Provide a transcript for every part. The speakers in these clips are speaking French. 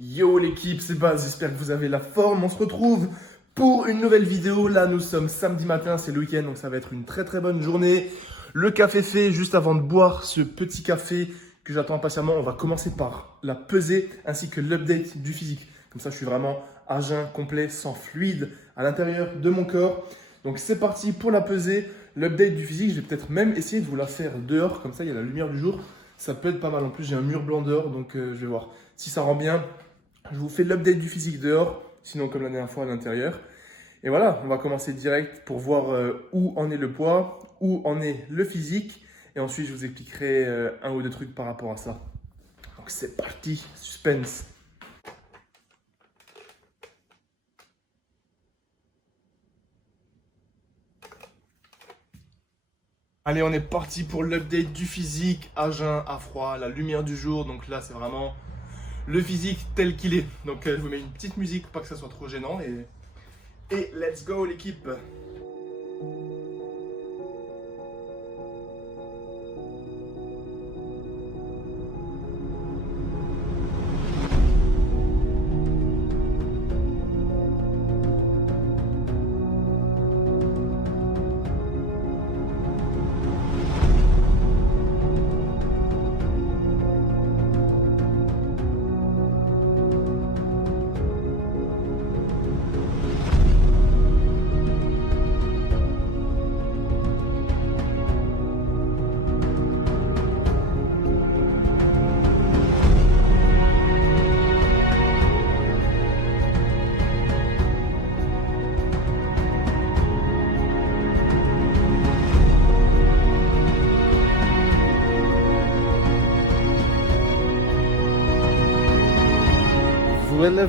Yo l'équipe, c'est Baz, j'espère que vous avez la forme. On se retrouve pour une nouvelle vidéo. Là, nous sommes samedi matin, c'est le week-end, donc ça va être une très bonne journée. Le café fait, juste avant de boire ce petit café que j'attends impatiemment, on va commencer par la pesée ainsi que l'update du physique. Comme ça, je suis vraiment à jeun complet, sans fluide à l'intérieur de mon corps. Donc c'est parti pour la pesée, l'update du physique. Je vais peut-être même essayer de vous la faire dehors, comme ça il y a la lumière du jour. Ça peut être pas mal. En plus, j'ai un mur blanc dehors, donc je vais voir si ça rend bien. Je vous fais l'update du physique dehors, sinon comme la dernière fois à l'intérieur. Et voilà, on va commencer direct pour voir où en est le poids, où en est le physique. Et ensuite, je vous expliquerai un ou deux trucs par rapport à ça. Donc c'est parti, suspense. Allez, on est parti pour l'update du physique, à jeun, à froid, la lumière du jour. Donc là, c'est vraiment le physique tel qu'il est. Donc je vous mets une petite musique, pas que ça soit trop gênant. Et let's go l'équipe.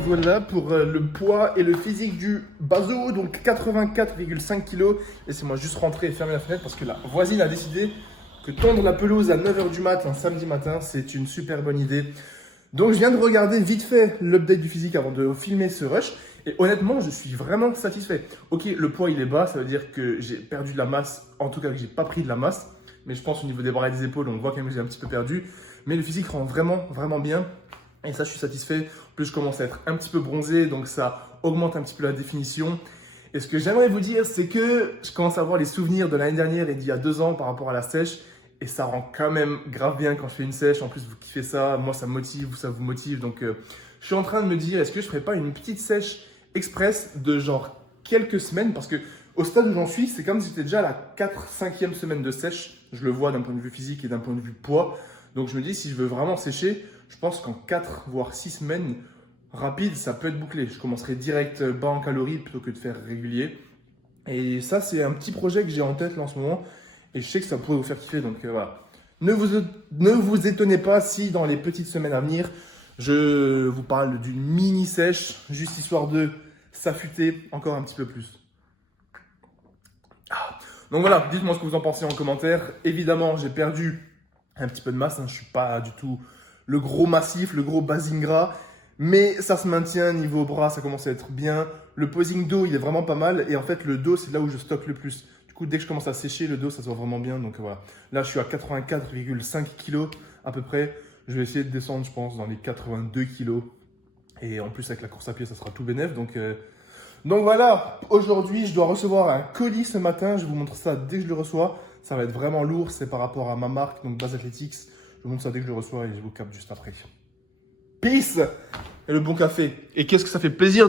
Voilà pour le poids et le physique du Bazo, donc 84,5 kg. Laissez-moi juste rentrer et fermer la fenêtre parce que la voisine a décidé que tondre la pelouse à 9 h du mat un samedi matin, c'est une super bonne idée. Donc je viens de regarder vite fait l'update du physique avant de filmer ce rush. Et honnêtement, je suis vraiment satisfait. Ok, le poids il est bas, ça veut dire que j'ai perdu de la masse, en tout cas que j'ai pas pris de la masse. Mais je pense au niveau des bras et des épaules, on voit quand même que j'ai un petit peu perdu. Mais le physique rend vraiment bien. Et ça, je suis satisfait. En plus, je commence à être un petit peu bronzé, donc ça augmente un petit peu la définition. Et ce que j'aimerais vous dire, c'est que je commence à avoir les souvenirs de l'année dernière et d'il y a 2 ans par rapport à la sèche. Et ça rend quand même grave bien quand je fais une sèche. En plus, vous kiffez ça. Moi, ça me motive, ça vous motive. Donc, je suis en train de me dire, est-ce que je ne ferais pas une petite sèche express de genre quelques semaines? Parce que au stade où j'en suis, c'est comme si j'étais déjà à la 4-5e semaine de sèche. Je le vois d'un point de vue physique et d'un point de vue poids. Donc, je me dis, si je veux vraiment sécher, je pense qu'en 4 voire 6 semaines rapides, ça peut être bouclé. Je commencerai direct bas en calories plutôt que de faire régulier. Et ça, c'est un petit projet que j'ai en tête là en ce moment. Et je sais que ça pourrait vous faire kiffer. Donc voilà. Ne vous étonnez pas si dans les petites semaines à venir, je vous parle d'une mini sèche, juste histoire de s'affûter encore un petit peu plus. Donc voilà, dites-moi ce que vous en pensez en commentaire. Évidemment, j'ai perdu un petit peu de masse. Je ne suis pas du tout le gros massif, le gros Bazinga. Mais ça se maintient niveau bras, ça commence à être bien. Le posing dos, il est vraiment pas mal. Et en fait, le dos, c'est là où je stocke le plus. Du coup, dès que je commence à sécher, le dos, ça se voit vraiment bien. Donc voilà. Là, je suis à 84,5 kg à peu près. Je vais essayer de descendre, je pense, dans les 82 kg. Et en plus, avec la course à pied, ça sera tout bénef. Donc voilà, aujourd'hui, je dois recevoir un colis ce matin. Je vous montre ça dès que je le reçois. Ça va être vraiment lourd. C'est par rapport à ma marque, donc Baz Athletics. Je vous montre ça dès que je le reçois et je vous capte juste après. Peace! Et le bon café. Et qu'est-ce que ça fait plaisir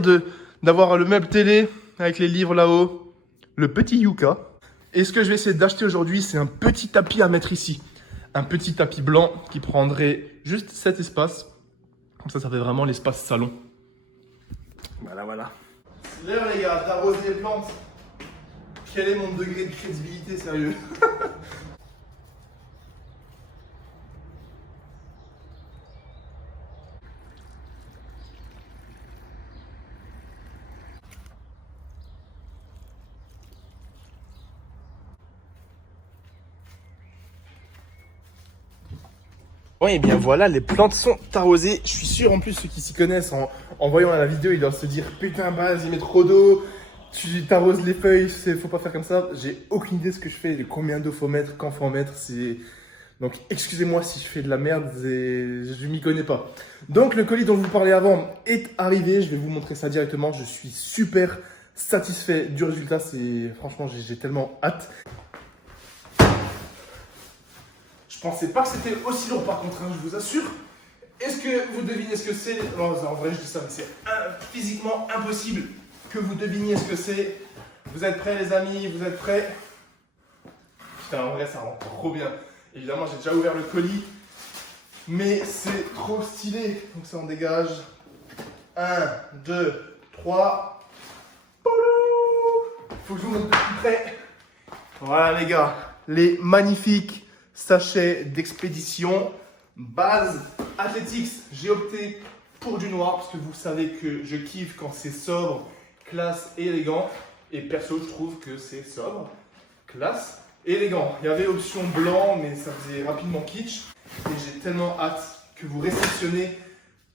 d'avoir le meuble télé avec les livres là-haut. Le petit Yuka. Et ce que je vais essayer d'acheter aujourd'hui, c'est un petit tapis à mettre ici. Un petit tapis blanc qui prendrait juste cet espace. Comme ça fait vraiment l'espace salon. Voilà. C'est l'heure les gars, d'arroser les plantes. Quel est mon degré de crédibilité, sérieux? Oui, et bien voilà, les plantes sont arrosées. Je suis sûr en plus ceux qui s'y connaissent en voyant la vidéo, ils doivent se dire putain Baz, il met trop d'eau, tu t'arroses les feuilles, faut pas faire comme ça. J'ai aucune idée de ce que je fais, de combien d'eau faut mettre, quand faut en mettre. Donc excusez-moi si je fais de la merde, je m'y connais pas. Donc le colis dont je vous parlais avant est arrivé, je vais vous montrer ça directement. Je suis super satisfait du résultat, franchement j'ai tellement hâte. Je pensais pas que c'était aussi lourd par contre, hein, je vous assure. Est-ce que vous devinez ce que c'est? Non, en vrai je dis ça, mais c'est physiquement impossible que vous deviniez ce que c'est. Vous êtes prêts les amis? Vous êtes prêts? Putain, en vrai ça rend trop bien. Évidemment j'ai déjà ouvert le colis, mais c'est trop stylé. Donc ça en dégage. 1, 2, 3. Faut que je vous montre de plus près. Voilà les gars, les magnifiques sachets d'expédition Base Athletics. J'ai opté pour du noir parce que vous savez que je kiffe quand c'est sobre, classe et élégant. Et perso, je trouve que c'est sobre, classe et élégant. Il y avait option blanc, mais ça faisait rapidement kitsch. Et j'ai tellement hâte que vous réceptionnez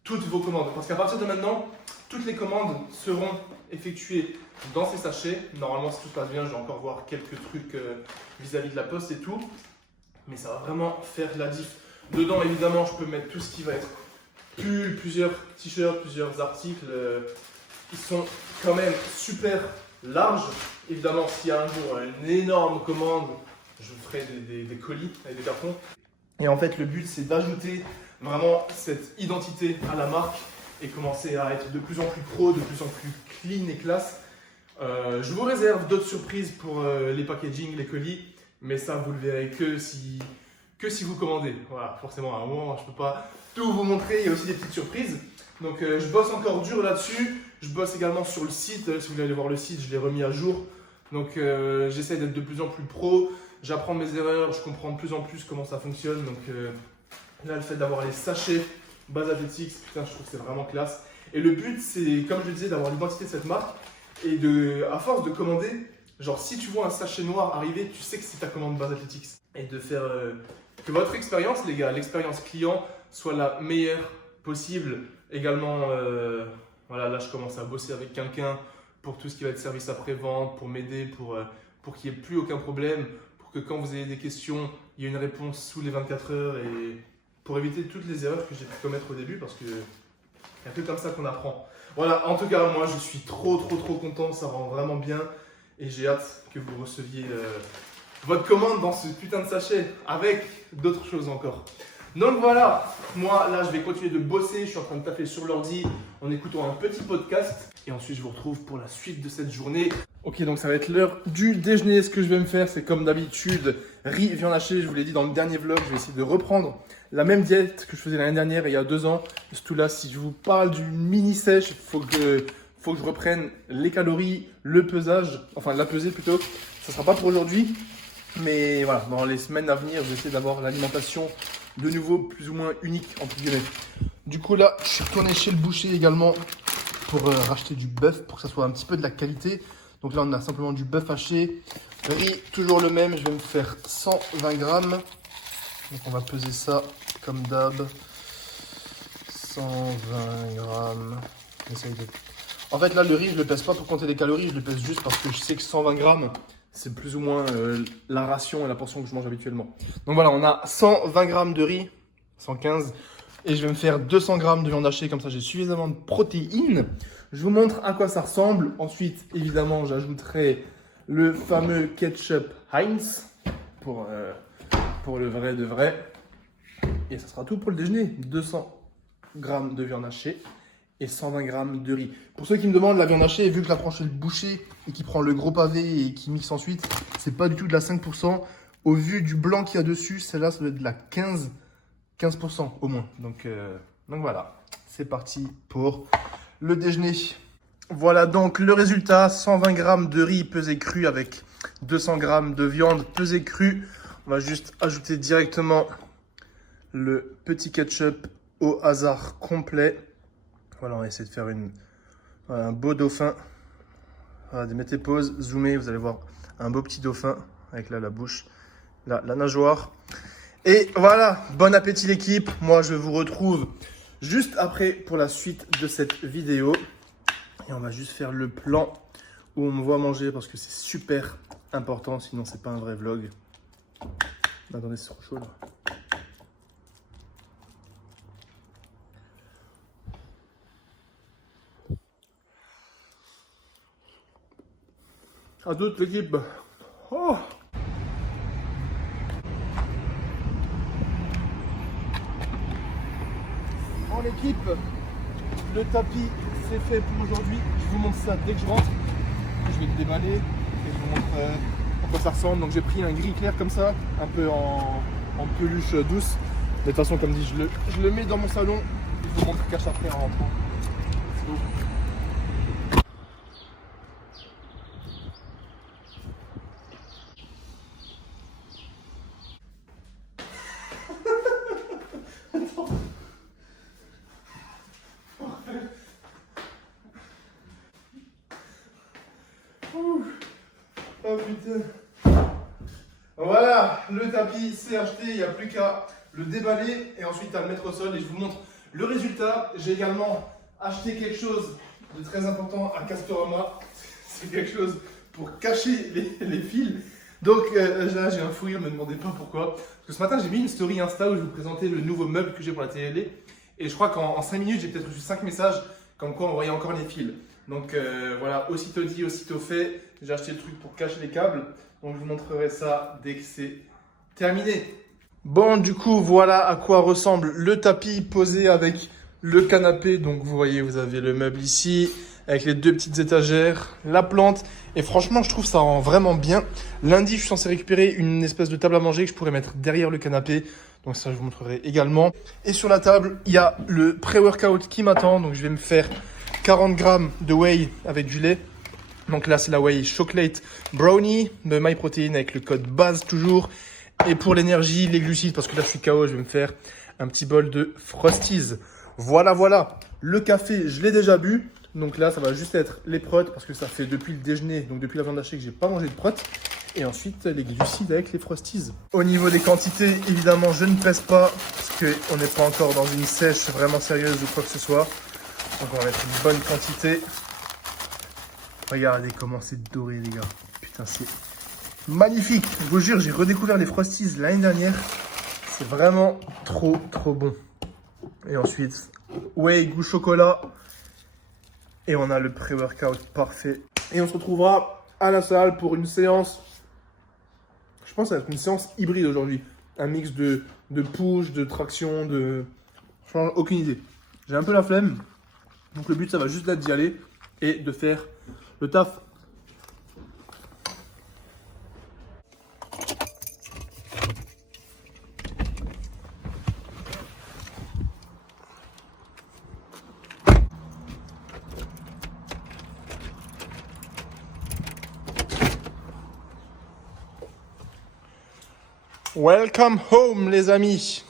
toutes vos commandes. Parce qu'à partir de maintenant, toutes les commandes seront effectuées dans ces sachets. Normalement, si tout passe bien, je vais encore voir quelques trucs vis-à-vis de la poste et tout. Mais ça va vraiment faire la diff. Dedans, évidemment, je peux mettre tout ce qui va être pull, plusieurs t-shirts, plusieurs articles. Ils sont quand même super larges. Évidemment, s'il y a un jour une énorme commande, je vous ferai des colis avec des cartons. Et en fait, le but, c'est d'ajouter vraiment cette identité à la marque et commencer à être de plus en plus pro, de plus en plus clean et classe. Je vous réserve d'autres surprises pour les packaging, les colis. Mais ça, vous le verrez que si vous commandez. Voilà, forcément, à un moment, je ne peux pas tout vous montrer. Il y a aussi des petites surprises. Donc, je bosse encore dur là-dessus. Je bosse également sur le site. Si vous voulez aller voir le site, je l'ai remis à jour. Donc, j'essaie d'être de plus en plus pro. J'apprends mes erreurs. Je comprends de plus en plus comment ça fonctionne. Donc, là, le fait d'avoir les sachets Base Athletics, putain, je trouve que c'est vraiment classe. Et le but, c'est, comme je le disais, d'avoir l'identité de cette marque. Et à force de commander, genre, si tu vois un sachet noir arriver, tu sais que c'est ta commande Base Athletics. Et de faire que votre expérience, les gars, l'expérience client soit la meilleure possible. Également, voilà, là, je commence à bosser avec quelqu'un pour tout ce qui va être service après-vente, pour m'aider, pour qu'il n'y ait plus aucun problème, pour que quand vous ayez des questions, il y ait une réponse sous les 24 heures et pour éviter toutes les erreurs que j'ai pu commettre au début parce que c'est un peu comme ça qu'on apprend. Voilà, en tout cas, moi, je suis trop content. Ça rend vraiment bien. Et j'ai hâte que vous receviez votre commande dans ce putain de sachet avec d'autres choses encore. Donc voilà, moi là je vais continuer de bosser, je suis en train de taper sur l'ordi en écoutant un petit podcast. Et ensuite je vous retrouve pour la suite de cette journée. Ok, donc ça va être l'heure du déjeuner. Ce que je vais me faire, c'est comme d'habitude, riz, viande hachée. Je vous l'ai dit dans le dernier vlog, je vais essayer de reprendre la même diète que je faisais l'année dernière et il y a 2 ans. Surtout là, si je vous parle du mini sèche, il faut que je reprenne les calories, le pesage, enfin la pesée plutôt. Ça ne sera pas pour aujourd'hui, mais voilà, dans les semaines à venir, je vais essayer d'avoir l'alimentation de nouveau plus ou moins unique entre guillemets. Du coup là, je suis retourné chez le boucher également pour racheter du bœuf pour que ça soit un petit peu de la qualité. Donc là, on a simplement du bœuf haché. Le riz, toujours le même, je vais me faire 120 grammes. Donc on va peser ça comme d'hab. 120 grammes. Essaye de... En fait, là, le riz, je ne le pèse pas pour compter les calories, je le pèse juste parce que je sais que 120 grammes, c'est plus ou moins la ration et la portion que je mange habituellement. Donc voilà, on a 120 grammes de riz, 115, et je vais me faire 200 grammes de viande hachée, comme ça j'ai suffisamment de protéines. Je vous montre à quoi ça ressemble. Ensuite, évidemment, j'ajouterai le fameux ketchup Heinz pour le vrai de vrai. Et ça sera tout pour le déjeuner. 200 grammes de viande hachée et 120 grammes de riz. Pour ceux qui me demandent, la viande hachée, vu que la prend chez le boucher et qui prend le gros pavé et qui mixe ensuite, c'est pas du tout de la 5%. Au vu du blanc qu'il y a dessus, celle-là, ça doit être de la 15% au moins. Donc voilà, c'est parti pour le déjeuner. Voilà donc le résultat, 120 grammes de riz pesé cru avec 200 grammes de viande pesée crue. On va juste ajouter directement le petit ketchup au hasard complet. Voilà, on va essayer de faire un beau dauphin. Voilà, mettez pause, zoomez, vous allez voir un beau petit dauphin avec là la bouche, là, la nageoire. Et voilà, bon appétit l'équipe. Moi, je vous retrouve juste après pour la suite de cette vidéo. Et on va juste faire le plan où on me voit manger parce que c'est super important, sinon c'est pas un vrai vlog. Attendez, c'est trop chaud là. À toute l'équipe. Oh. En équipe, le tapis c'est fait pour aujourd'hui. Je vous montre ça dès que je rentre. Je vais le déballer et je vous montre à quoi ça ressemble. Donc j'ai pris un gris clair comme ça, un peu en peluche douce. De toute façon, comme dit, je le mets dans mon salon. Je vous montre cache après en rentrant. Oh putain. Voilà, le tapis c'est acheté, il n'y a plus qu'à le déballer et ensuite à le mettre au sol et je vous montre le résultat. J'ai également acheté quelque chose de très important à Castorama. C'est quelque chose pour cacher les fils. Donc là j'ai un fou rire, ne me demandez pas pourquoi. Parce que ce matin j'ai mis une story Insta où je vous présentais le nouveau meuble que j'ai pour la télé. Et je crois qu'en 5 minutes j'ai peut-être reçu 5 messages comme quoi on voyait encore les fils. Donc voilà, aussitôt dit, aussitôt fait. J'ai acheté le truc pour cacher les câbles. Donc je vous montrerai ça dès que c'est terminé. Bon, du coup, voilà à quoi ressemble le tapis posé avec le canapé. Donc vous voyez, vous avez le meuble ici avec les deux petites étagères, la plante. Et franchement, je trouve ça rend vraiment bien. Lundi, je suis censé récupérer une espèce de table à manger que je pourrais mettre derrière le canapé. Donc ça, je vous montrerai également. Et sur la table, il y a le pré-workout qui m'attend. Donc je vais me faire 40 grammes de whey avec du lait. Donc là, c'est la whey chocolate brownie de MyProtein avec le code BASE toujours. Et pour l'énergie, les glucides, parce que là, je suis KO, je vais me faire un petit bol de Frosties. Voilà, voilà. Le café, je l'ai déjà bu. Donc là, ça va juste être les protes parce que ça fait depuis le déjeuner, donc depuis la viande hachée que j'ai pas mangé de protes. Et ensuite, les glucides avec les Frosties. Au niveau des quantités, évidemment, je ne pèse pas parce qu'on n'est pas encore dans une sèche vraiment sérieuse ou quoi que ce soit. Donc on va mettre une bonne quantité. Regardez comment c'est doré, les gars. Putain, c'est magnifique. Je vous jure, j'ai redécouvert les Frosties l'année dernière. C'est vraiment trop, trop bon. Et ensuite, whey, goût chocolat. Et on a le pré-workout parfait. Et on se retrouvera à la salle pour une séance. Je pense que ça va être une séance hybride aujourd'hui. Un mix de push, de traction, de... Franchement, aucune idée. J'ai un peu la flemme. Donc le but, ça va juste être d'y aller et de faire le taf. Welcome home les amis.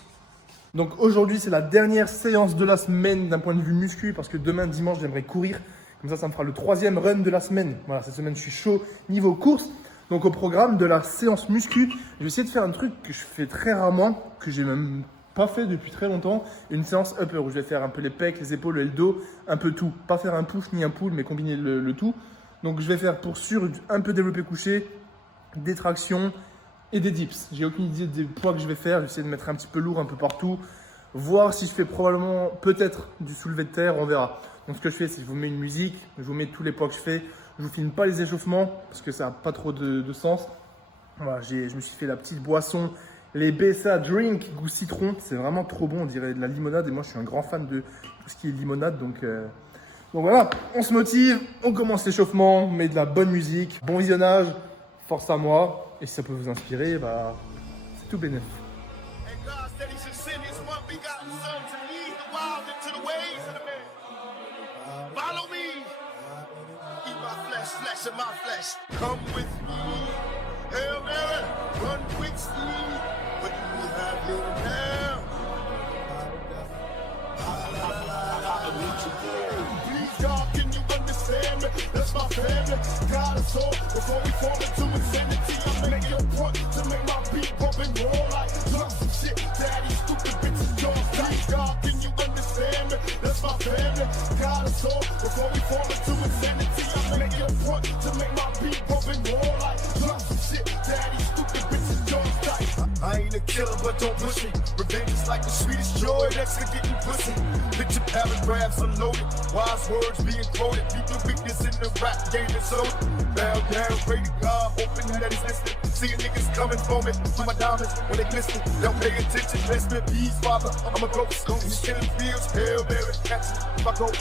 Donc aujourd'hui c'est la dernière séance de la semaine d'un point de vue muscu parce que demain dimanche j'aimerais courir. Comme ça me fera le 3e run de la semaine. Voilà, cette semaine je suis chaud niveau course. Donc au programme de la séance muscu, je vais essayer de faire un truc que je fais très rarement, que j'ai même pas fait depuis très longtemps. Une séance upper où je vais faire un peu les pecs, les épaules et le dos, un peu tout. Pas faire un push ni un pull mais combiner le tout. Donc je vais faire pour sûr un peu développé couché, des tractions et des dips. J'ai aucune idée des poids que je vais faire. Je vais essayer de mettre un petit peu lourd un peu partout. Voir si je fais probablement peut-être du soulevé de terre, on verra. Donc ce que je fais, c'est que je vous mets une musique, je vous mets tous les poids que je fais. Je vous filme pas les échauffements parce que ça n'a pas trop de sens. Voilà, je me suis fait la petite boisson, les BSA Drink goût citron. C'est vraiment trop bon, on dirait de la limonade. Et moi, je suis un grand fan de tout ce qui est limonade. Donc voilà, on se motive, on commence l'échauffement, on met de la bonne musique. Bon visionnage, force à moi. Et si ça peut vous inspirer, bah, c'est tout bénéf. That's my family. God is all before we fall into insanity. I make your point to make my beat bump and roll like drop some shit. Daddy, stupid bitches, don't die. God, can you understand me? That's my family. God is all before we fall into insanity. I make your point to make my beat bump and roll like drop some shit. Daddy, stupid bitches, don't die. I ain't a killer, but don't push me. Revenge is like the sweetest joy next to getting pussy. Picture paragraphs unloaded, wise words being quoted. Beat the weakness in the rap game and so bow down, pray to God, hoping that he's listening. Seeing niggas coming for me, to my diamonds when they glisten. Don't pay attention, bless me, peace, father. I'm a ghost, these killing fields, Hail Mary, catch it. If I go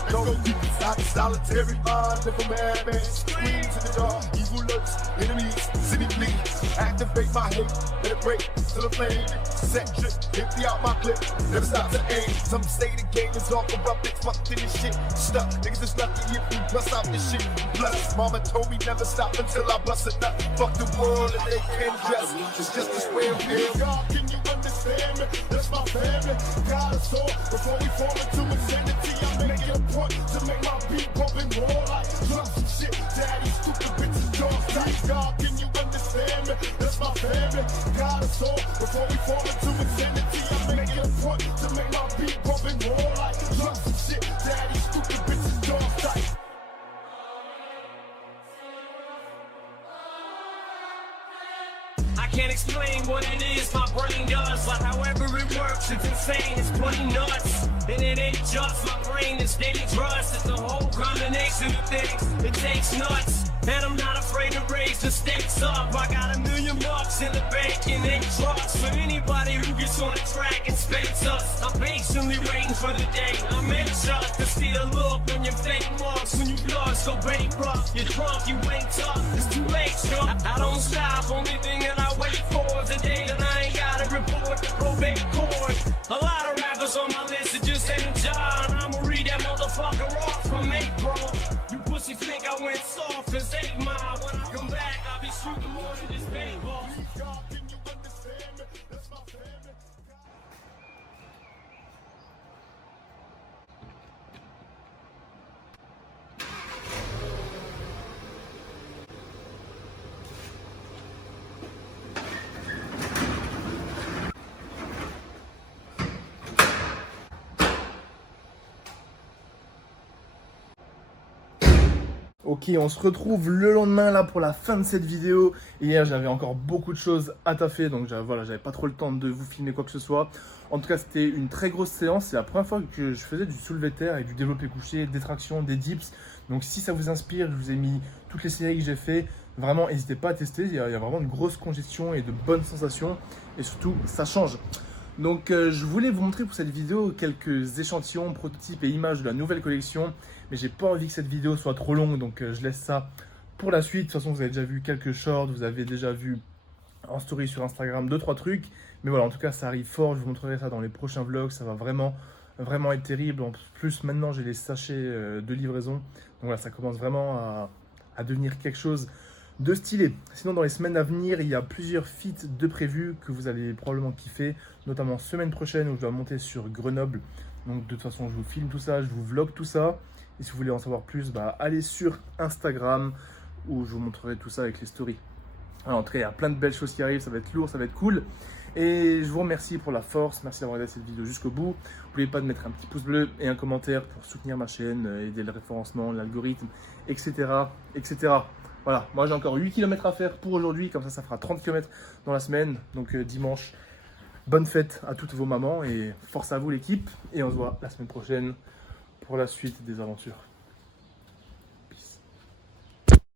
deep inside the solitary mind of a madman, scream to the dark, evil looks, enemies, city bleed. Activate my hate, let it break till the flame. Set trip, empty out my clip, never stop to aim. Some say the game is all corrupted, fucked in this shit. Stuck, niggas is lucky if we bust out this shit. Plus, mama told me never stop until I bust a nut. Fuck the world and they can't dress. It's just this way of being. God, can you understand me? That's my family. God is all before we fall into insanity. I make it a point to make my beat pump and roll like drop some shit. Daddy, stupid bitches, jaws tight. God, can you understand me? That's my family. God is all before we fall into insanity. I make it a point to make my beat pump and roll like drop some shit. Daddy, stupid bitches, jaws tight. I can't explain what it is my brain does, but however it works, it's insane, it's bloody nuts. And it ain't just my brain, it's daily trust. It's a whole combination of things, it takes nuts. And I'm not afraid to raise the stakes up. I got $1 million in the bank and they trust. For anybody who gets on the track and space us, I'm patiently waiting for the day I make sure to see the look on your fake marks when you lost, go bankrupt. You're drunk, you ain't tough, it's too late, sure. I don't stop, only thing that I wait for is the day that I ain't gotta report the probate court. A lot of rappers on my list that just ain't a job, and I'ma read that motherfucker off from April. You pussy think I went soft as 8 Mile. When I come back, I'll be shooting more than this baseball. God, can you understand me? That's my family. Ok, on se retrouve le lendemain là pour la fin de cette vidéo. Hier, j'avais encore beaucoup de choses à taffer, donc voilà, j'avais pas trop le temps de vous filmer quoi que ce soit. En tout cas, c'était une très grosse séance. C'est la première fois que je faisais du soulevé de terre et du développé couché, des tractions, des dips. Donc si ça vous inspire, je vous ai mis toutes les séries que j'ai fait. Vraiment, n'hésitez pas à tester. Il y a vraiment une grosse congestion et de bonnes sensations. Et surtout, ça change. Donc je voulais vous montrer pour cette vidéo quelques échantillons, prototypes et images de la nouvelle collection. Mais j'ai pas envie que cette vidéo soit trop longue, donc je laisse ça pour la suite. De toute façon, vous avez déjà vu quelques shorts, vous avez déjà vu en story sur Instagram 2-3 trucs. Mais voilà, en tout cas, ça arrive fort. Je vous montrerai ça dans les prochains vlogs. Ça va vraiment être terrible. En plus, maintenant, j'ai les sachets de livraison. Donc voilà, ça commence vraiment à devenir quelque chose de stylé. Sinon, dans les semaines à venir, il y a plusieurs feats de prévus que vous allez probablement kiffer, notamment semaine prochaine où je dois monter sur Grenoble. Donc de toute façon, je vous filme tout ça, je vous vlog tout ça. Et si vous voulez en savoir plus, allez sur Instagram où je vous montrerai tout ça avec les stories. Alors, en tout cas, il y a plein de belles choses qui arrivent, ça va être lourd, ça va être cool. Et je vous remercie pour la force, merci d'avoir regardé cette vidéo jusqu'au bout. N'oubliez pas de mettre un petit pouce bleu et un commentaire pour soutenir ma chaîne, aider le référencement, l'algorithme, etc., etc. Voilà, moi j'ai encore 8 km à faire pour aujourd'hui, comme ça fera 30 km dans la semaine. Donc dimanche, bonne fête à toutes vos mamans et force à vous l'équipe. Et on se voit la semaine prochaine pour la suite des aventures.